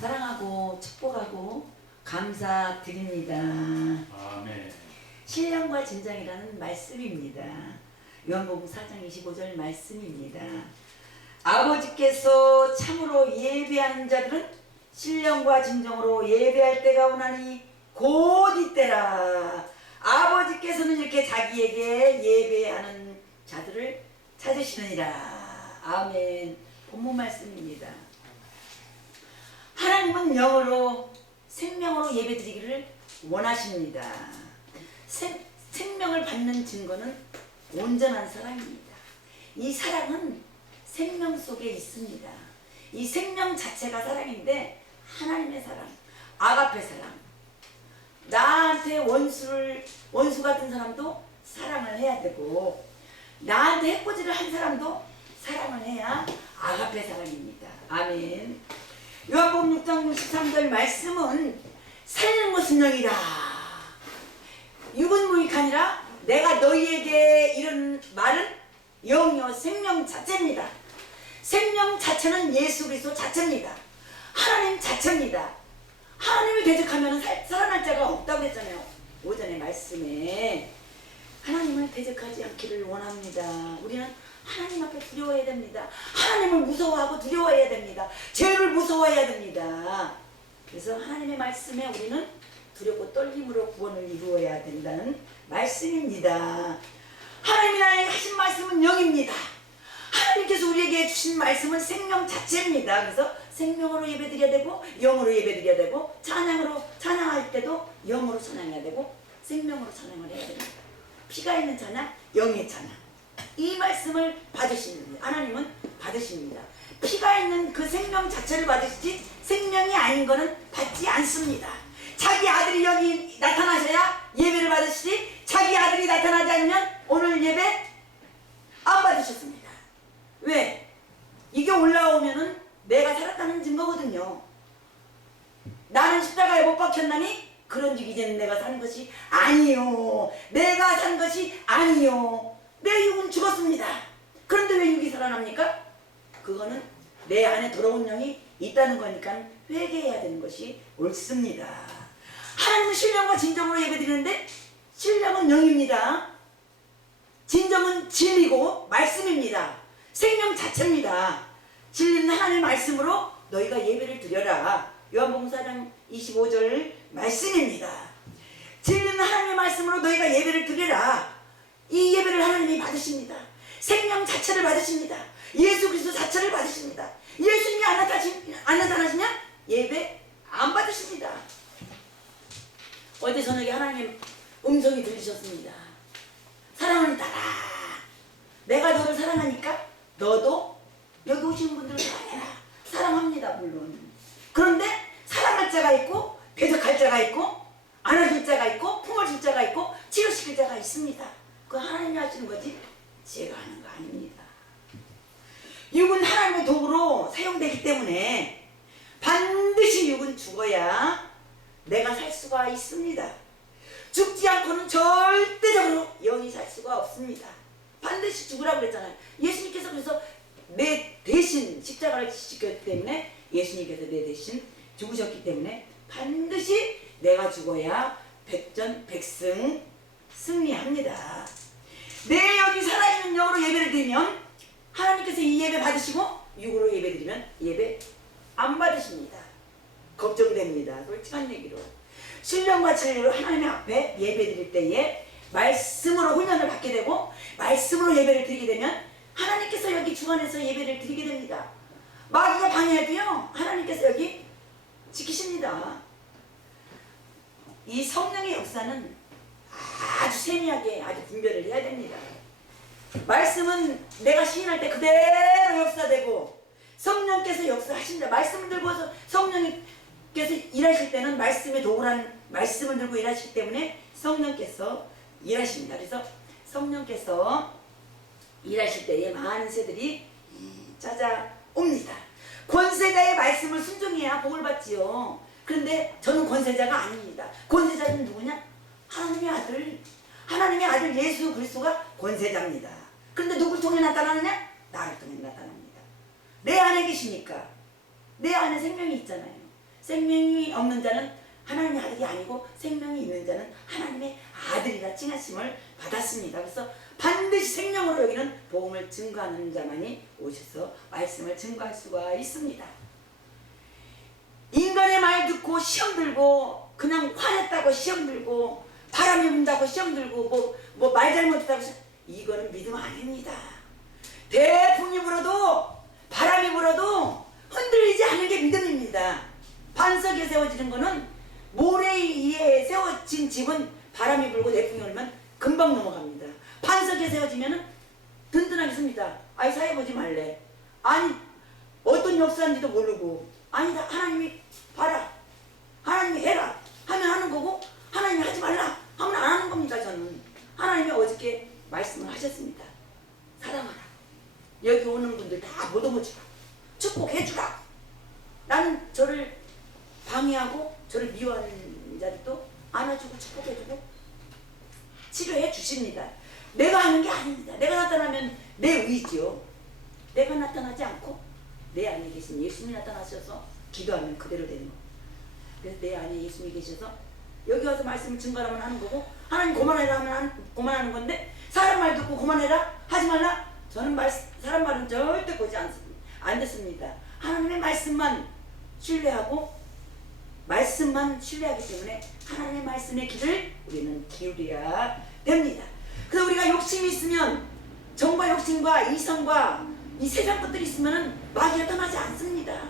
사랑하고 축복하고 감사드립니다. 아멘. 신령과 진정이라는 말씀입니다. 요한복음 4장 25절 말씀입니다. 아버지께서 참으로 예배하는 자들은 신령과 진정으로 예배할 때가 오나니 곧 이때라. 아버지께서는 이렇게 자기에게 예배하는 자들을 찾으시느니라. 아멘. 본문 말씀입니다. 하나님은 영으로 생명으로 예배드리기를 원하십니다. 생명을 받는 증거는 온전한 사랑입니다. 이 사랑은 생명 속에 있습니다. 이 생명 자체가 사랑인데 하나님의 사랑, 아가페 사랑. 나한테 원수 같은 사람도 사랑을 해야 되고 나한테 해코지를 한 사람도 사랑을 해야 아가페 사랑입니다. 아멘. 요한복음 6장 63절 말씀은 살리는 것은 영이라. 육은 무익하니라. 내가 너희에게 이런 말은 영이요 생명 자체입니다. 생명 자체는 예수 그리스도 자체입니다. 하나님 자체입니다. 하나님을 대적하면 살아날 자가 없다고 했잖아요. 오전에 말씀에. 하나님을 대적하지 않기를 원합니다. 우리는 하나님 앞에 두려워해야 됩니다. 하나님을 무서워하고 두려워해야 됩니다. 죄를 무서워해야 됩니다. 그래서 하나님의 말씀에 우리는 두렵고 떨림으로 구원을 이루어야 된다는 말씀입니다. 하나님이 나에게 하신 말씀은 영입니다. 하나님께서 우리에게 주신 말씀은 생명 자체입니다. 그래서 생명으로 예배드려야 되고 영으로 예배드려야 되고 찬양할 때도 영으로 찬양해야 되고 생명으로 찬양을 해야 됩니다. 피가 있는 찬양, 영의 찬양. 이 말씀을 받으십니다. 하나님은 받으십니다. 피가 있는 그 생명 자체를 받으시지 생명이 아닌 것은 받지 않습니다. 자기 아들이 여기 나타나셔야 예배를 받으시지 자기 아들이 나타나지 않으면 오늘 예배 안 받으셨습니다. 왜? 이게 올라오면은 내가 살았다는 증거거든요. 나는 십자가에 못 박혔나니 그런즉 이제는 내가 산 것이 아니요. 내가 산 것이 아니요. 내 육은 죽었습니다. 그런데 왜 육이 살아납니까? 그거는 내 안에 돌아온 영이 있다는 거니까 회개해야 되는 것이 옳습니다. 하나님은 신령과 진정으로 예배드리는데 신령은 영입니다. 진정은 진리고 말씀입니다. 생명 자체입니다. 진리는 하나님의 말씀으로 너희가 예배를 드려라. 요한복음 4장 25절 말씀입니다. 진리는 하나님의 말씀으로 너희가 예배를 드려라. 이 예배를 하나님이 받으십니다. 생명 자체를 받으십니다. 예수 그리스도 자체를 받으십니다. 예수님이 안 나타나시냐? 예배 안 받으십니다. 어제 저녁에 하나님 음성이 들리셨습니다. 사랑을 따라. 내가 너를 사랑하니까 너도 여기 오시는 분들을 사랑해라. 사랑합니다. 물론. 그런데 사랑할 자가 있고 배척할 자가 있고 안아줄 자가 있고 품어줄 자가 있고 치료시킬 자가 있습니다. 그거 하나님이 하시는 거지 제가 하는 거 아닙니다. 육은 하나님의 도구로 사용되기 때문에 반드시 육은 죽어야 내가 살 수가 있습니다. 죽지 않고는 절대적으로 영이 살 수가 없습니다. 반드시 죽으라고 그랬잖아요. 예수님께서 그래서 내 대신 십자가를 지셨기 때문에 예수님께서 내 대신 죽으셨기 때문에 반드시 내가 죽어야 백전백승 승리합니다. 내 영이 살아있는 영으로 예배를 드리면 하나님께서 이 예배 받으시고 육으로 예배 드리면 예배 안 받으십니다. 걱정됩니다. 솔직한 얘기로. 신령과 진리로 하나님 앞에 예배 드릴 때에 말씀으로 훈련을 받게 되고 말씀으로 예배를 드리게 되면 하나님께서 여기 주관해서 예배를 드리게 됩니다. 마귀가 방해해도요 하나님께서 여기 지키십니다. 이 성령의 역사는 아주 세미하게 아주 분별을 해야 됩니다. 말씀은 내가 시인할 때 그대로 역사되고 성령께서 역사하신다. 말씀을 들고서 성령께서 일하실 때는 말씀의 도구란 말씀을 들고 일하시기 때문에 성령께서 일하십니다. 그래서 성령께서 일하실 때에 많은 새들이 찾아옵니다. 권세자의 말씀을 순종해야 복을 받지요. 그런데 저는 권세자가 아닙니다. 권세자는 누구냐? 하나님의 아들. 하나님의 아들 예수 그리스도가 권세자입니다. 그런데 누굴 통해 나타나느냐? 나를 통해 나타납니다. 내 안에 계시니까. 내 안에 생명이 있잖아요. 생명이 없는 자는 하나님의 아들이 아니고 생명이 있는 자는 하나님의 아들이라 칭하심을 받았습니다. 그래서 반드시 생명으로 여기는 복음을 증거하는 자만이 오셔서 말씀을 증거할 수가 있습니다. 인간의 말 듣고 시험 들고 그냥 화냈다고 시험 들고 바람이 분다고 시험 들고 뭐 말 잘못했다고 이거는 믿음 아닙니다. 대풍이 불어도 바람이 불어도 흔들리지 않는 게 믿음입니다. 반석에 세워지는 거는 모래 위에 세워진 집은 바람이 불고 대풍이 불면 금방 넘어갑니다. 반석에 세워지면은 든든하게 습니다. 아니 사해보지 말래. 아니 어떤 역사인지도 모르고 아니다 하나님이 봐라 하나님이 해라 하면 하는 거고 하나님이 하지 말라 하면 안 하는 겁니다. 저는 하나님이 어저께 말씀을 하셨습니다. 사랑하라. 여기 오는 분들 다 못 오모주라. 축복해주라. 나는 저를 방해하고 저를 미워하는 자들도 안아주고 축복해주고 치료해 주십니다. 내가 하는 게 아닙니다. 내가 나타나면 내 의지요. 내가 나타나지 않고 내 안에 계신 예수님이 나타나셔서 기도하면 그대로 되는 거. 그래서 내 안에 예수님이 계셔서 여기 와서 말씀을 증거하면 하는 거고 하나님 고만해라 하면 고만하는 건데 사람 말 듣고 고만해라 하지 말라. 저는 사람 말은 절대 보지 안 듣습니다. 하나님의 말씀만 신뢰하고 말씀만 신뢰하기 때문에 하나님의 말씀의 길을 우리는 기울여야 됩니다. 그래서 우리가 욕심이 있으면 정과 욕심과 이성과 이 세상 것들이 있으면 마귀가 떠나지 않습니다.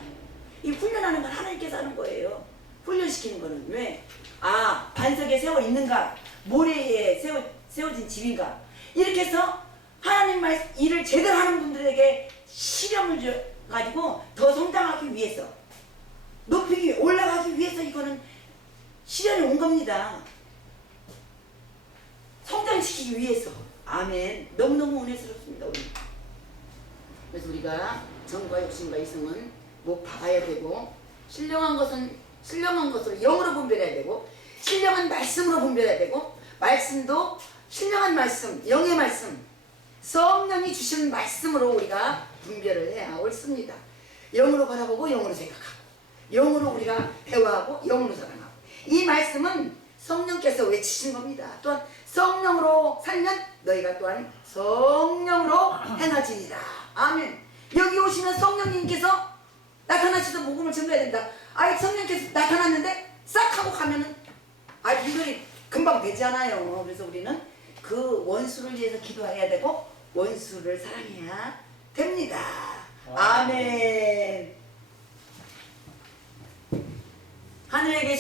이 훈련하는 건 하나님께서 하는 거예요. 훈련시키는 거는 왜? 아 반석에 세워 있는가 모래에 세워진 집인가 이렇게 해서 하나님 말 일을 제대로 하는 분들에게 시련을 줘 가지고 더 성장하기 위해서 높이기 올라가기 위해서 이거는 시련이 온 겁니다. 성장시키기 위해서. 아멘. 너무너무 은혜스럽습니다. 오늘. 그래서 우리가 정과 욕심과 이성은 못 박아야 되고 신령한 것을 영으로 분별해야 되고 신령한 말씀으로 분별해야 되고 말씀도 신령한 말씀, 영의 말씀 성령이 주신 말씀으로 우리가 분별을 해야 옳습니다. 영으로 바라보고 영으로 생각하고 영으로 우리가 대화하고 영으로 사랑하고 이 말씀은 성령께서 외치신 겁니다. 또한 성령으로 살면 너희가 또한 성령으로 행하지니라. 아멘. 여기 오시면 성령님께서 나타나셔서 복음을 전해야 된다. 아이 성령께서 나타났는데 싹 하고 가면은 이들이 금방 되잖아요. 그래서 우리는 그 원수를 위해서 기도해야 되고 원수를 사랑해야 됩니다. 아멘. 하늘에 계신